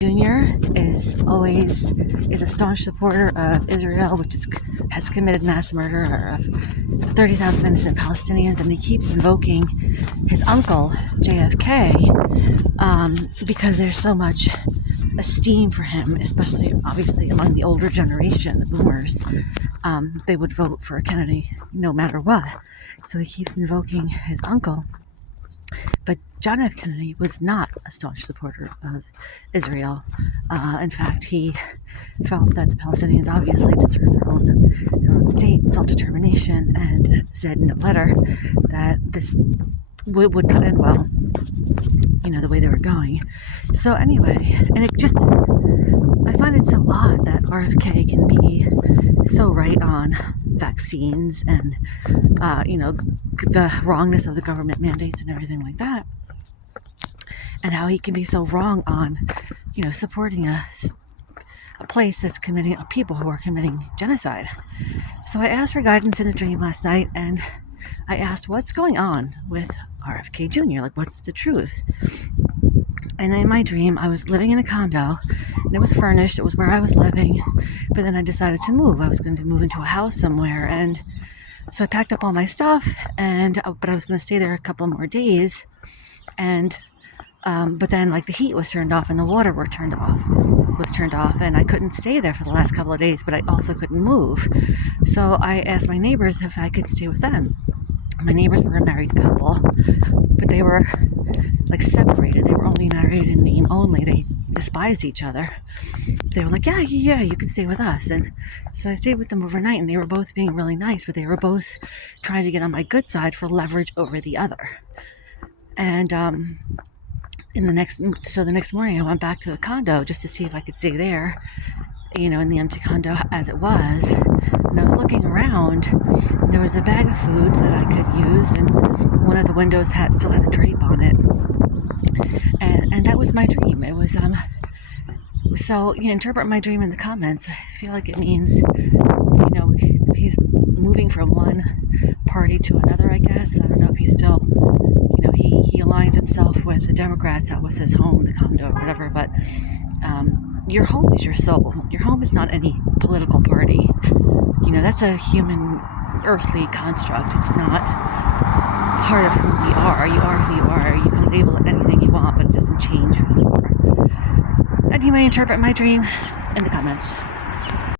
Jr. is a staunch supporter of Israel, which has committed mass murder of 30,000 innocent Palestinians, and he keeps invoking his uncle JFK because there's so much esteem for him, especially obviously among the older generation, the boomers. They would vote for Kennedy no matter what. So he keeps invoking his uncle. But John F. Kennedy was not a staunch supporter of Israel. In fact, he felt that the Palestinians obviously deserve their own state, self-determination, and said in a letter that this would not end well, the way they were going. So anyway, and I find it so odd that RFK can be so right on vaccines and, the wrongness of the government mandates and everything like that. And how he can be so wrong on, supporting a place that's committing people who are committing genocide. So I asked for guidance in a dream last night, and I asked, what's going on with RFK Jr.? Like, what's the truth? And in my dream, I was living in a condo, and it was furnished. It was where I was living, but then I decided to move. I was going to move into a house somewhere, and so I packed up all my stuff, but I was going to stay there a couple more days, and but then the heat was turned off and the water was turned off, and I couldn't stay there for the last couple of days, but I also couldn't move. So I asked my neighbors if I could stay with them. My neighbors were a married couple, but they were separated. They were only married in name only. They despised each other. They were like, yeah, you can stay with us. And so I stayed with them overnight, and they were both being really nice, but they were both trying to get on my good side for leverage over the other. And the next morning I went back to the condo just to see if I could stay there, in the empty condo as it was. And I was looking around. There was a bag of food that I could use, and one of the windows still had a drape on it. And that was my dream. It was so interpret my dream in the comments. I feel like it means he's moving from one party to another, I guess. I don't know if he's still he aligns himself with the Democrats. That was his home, the condo or whatever. But your home is your soul. Your home is not any political party. That's a human, earthly construct. It's not part of who we are. You are who you are. You can label it anything you want, but it doesn't change who you are. Anyway, interpret my dream in the comments.